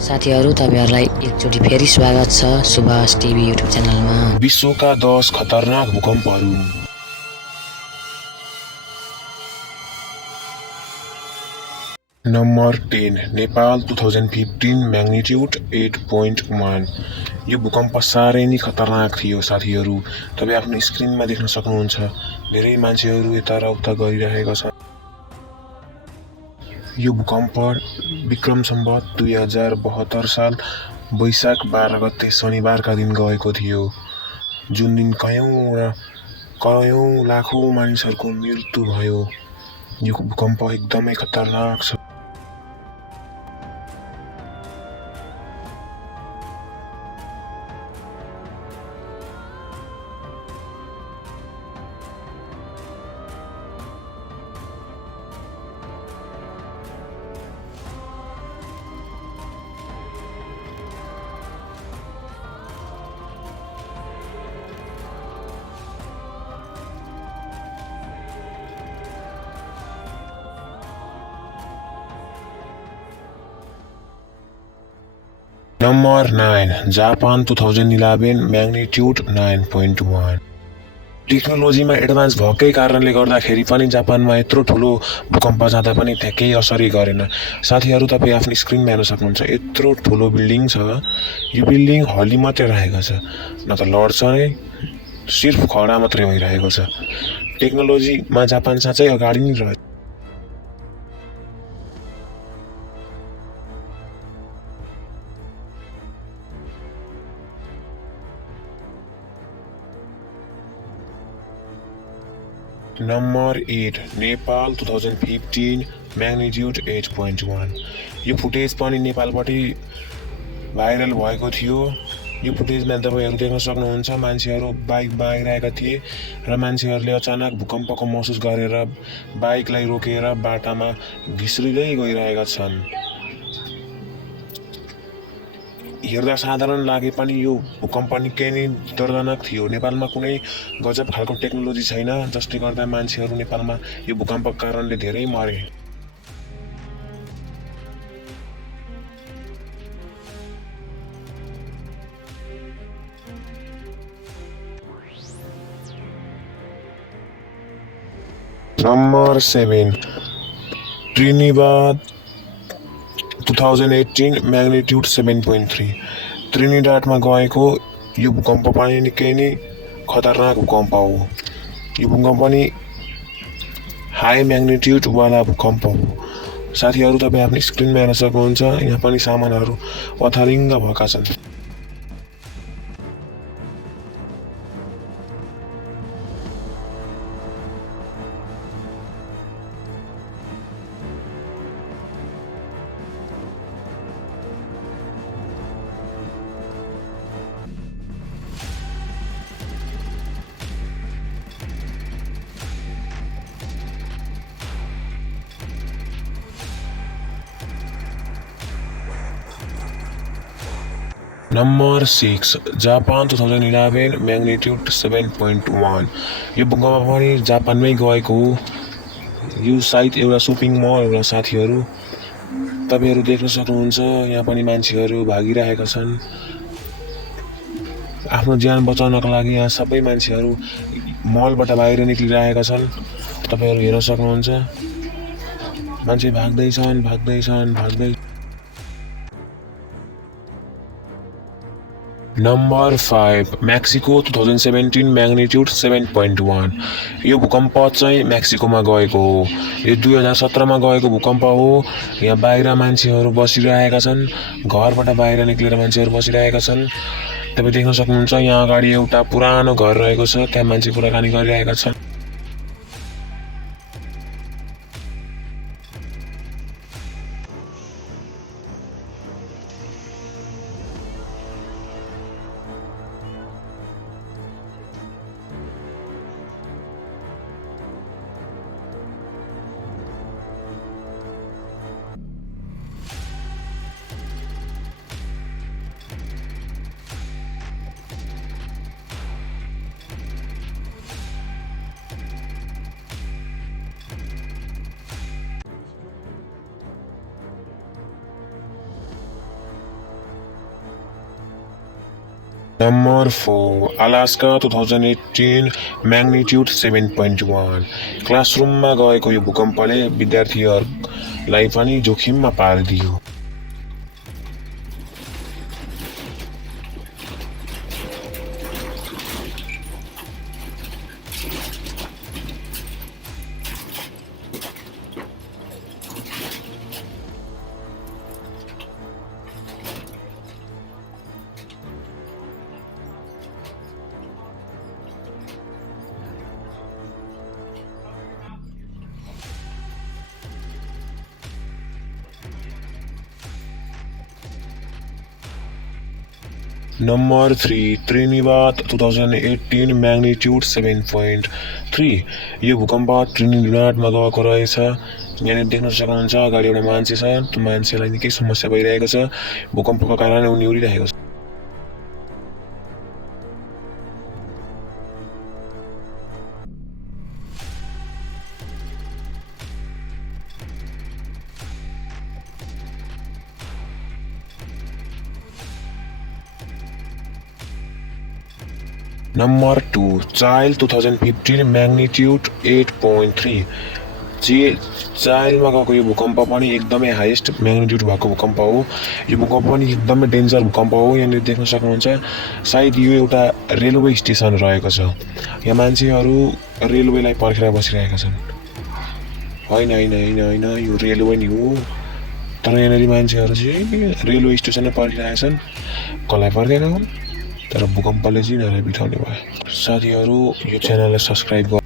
साथीहरु तपाईहरुलाई एकचोटी फेरि स्वागत छ सुभाष टिभी युट्युब च्यानलमा। विश्वका 10 खतरनाक भूकम्पहरू। Number 10 Nepal 2015 magnitude 8.1। यो भूकम्प साह्रै नै खतरनाक थियो साथीहरु। तपाई आफ्नो स्क्रिनमा देख्न सक्नुहुन्छ। धेरै मान्छेहरु यता र उता गरिरहेका छन्। यो भूकम्प विक्रम सम्वत 2072 साल वैशाख 12 गते शनिबारका दिन गएको थियो, जुन दिन कयौं लाखौं मानिसहरूको मृत्यु भयो। यो भूकम्प एकदमै खतरनाक छ। Number 9 Japan 2011 magnitude 9.1। टेक्नोलोजीमा एडभान्स भएकै कारणले गर्दाखेरि पनि जापानमा यत्रो ठुलो भूकम्प जाँदा पनि त्यहाँ केही असरै गरेन। साथीहरु तपाई आफ्नो स्क्रिनमा हेर्न सक्नुहुन्छ, यत्रो ठुलो बिल्डिङ छ। यो बिल्डिङ हल्ली मात्रै रहेको छ, न त लड्छ नै, सिर्फ खडा मात्रै भइरहेको छ। टेक्नोलोजीमा जापान साँच्चै अगाडि नै रहेछ। Number 8 Nepal 2015 magnitude 8.1। यो फुटेज पनि नेपालबाटै भाइरल भएको थियो। यो फुटेजमा तपाईहरु देख्न सक्नुहुन्छ, मान्छेहरु बाइकमा आइरहेका थिए र मान्छेहरुले अचानक भूकम्पको महसुस गरेर बाइकलाई रोकेर बाटामा घिस्रिँदै गइरहेका छन्। हेर्दा साधारण लागे पनि यो भूकम्प निकै नै दर्दनाक थियो। नेपालमा कुनै गजब खालको टेक्नोलोजी छैन, जसले गर्दा मान्छेहरु नेपालमा यो भूकम्पको कारणले धेरै मरे। Number 7 Trinidad 2018 magnitude 7.3। ट्रिनिडाडमा गएको यो भूकम्प पनि निकै नै खतरनाक भूकम्प हो। यो भूकम्प पनि हाई म्याग्निट्युड वाला भूकम्प हो। साथीहरु तपाई आफ्नो स्क्रिनमा हेर्न सक्नुहुन्छ, यहाँ पनि सामानहरु पथरिङ्ग भएका छन्। Number 6 Japan 2011 magnitude 7.1। यो भूकम्प पनि जापानमै गएको हो। यो सायद एउटा शपिङ मल होला साथीहरु। तपाईहरु देख्न सक्नुहुन्छ, यहाँ पनि मान्छेहरु भागिरहेका छन्। आफ्नो ज्यान बचाउनका लागि यहाँ सबै मान्छेहरु मलबाट बाहिर निक्लिरहेका छन्। तपाईहरु हेर्न सक्नुहुन्छ, मान्छे भाग्दै। Number 5 Mexico 2017 magnitude 7.1। यो भूकम्प चाहिँ मेक्सिकोमा गएको हो। यो 2017 मा गएको भूकम्प हो। यहाँ बाहिर मान्छेहरु बसिरहेका छन्, घरबाट बाहिर निक्लेर मान्छेहरु बसिरहेका छन्। तपाई देख्न सक्नुहुन्छ, यहाँ अगाडि एउटा पुरानो घर रहेको छ, त्यहाँ मान्छे कुराकानी गरिरहेका छन्। Number 4, Alaska 2018 magnitude 7.1. क्लासरुममा गएको यो भूकम्पले विद्यार्थीहरूलाई पनि जोखिममा पारिदियो। Number 3, Trinidad 2018 magnitude 7.3. यो भूकम्प ट्रिनिडाडमा गएको रहेछ। यहाँनिर देख्न सक्नुहुन्छ अगाडि एउटा मान्छे छ, त्यो मान्छेलाई निकै समस्या भइरहेको छ। भूकम्पको कारण उनी उडिरहेको छ। Number 2, Child 2015 magnitude 8.3. चाइल्डमा गएको यो भूकम्प पनि एकदमै हाइएस्ट म्याग्निट्युड भएको भूकम्प हो। यो भूकम्प पनि एकदमै डेन्जर भूकम्प हो। यहाँनिर देख्न सक्नुहुन्छ सायद यो एउटा रेलवे स्टेसन रहेको छ। यहाँ मान्छेहरू रेलवेलाई पर्खेर बसिरहेका छन्। होइन होइन होइन होइन यो रेलवे नि हो, तर यहाँनिर मान्छेहरू चाहिँ रेलवे स्टेसनमा पर्खिरहेका छन्। कसलाई पर्खेर हो, तर भूकम्पले चाहिँ यिनीहरूलाई बिठाउने भयो। साथीहरू यो च्यानललाई सब्सक्राइब